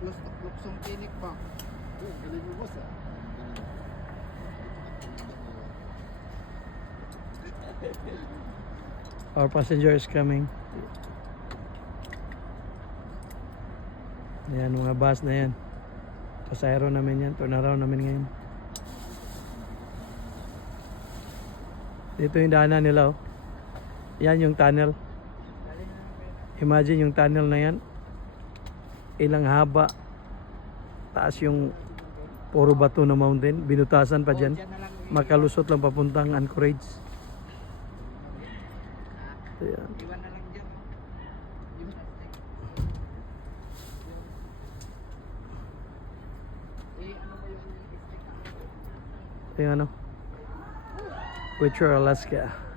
Luksong tinik pa. Oh, galing mo boss ah. Our passenger is coming. Ayan, mga bus na yan. Pasahero namin yan. Turnaround namin ngayon. Dito yung daanan nila, oh. Yan yung tunnel. Imagine yung tunnel na yan. Ilang haba. Taas yung puro bato na mountain. Binutasan pa dyan. Makalusot lang papuntang Anchorage. Ayan. Iwan na lang dyan. Ano mo yung stick? Ito yung ano. Whicher, Alaska.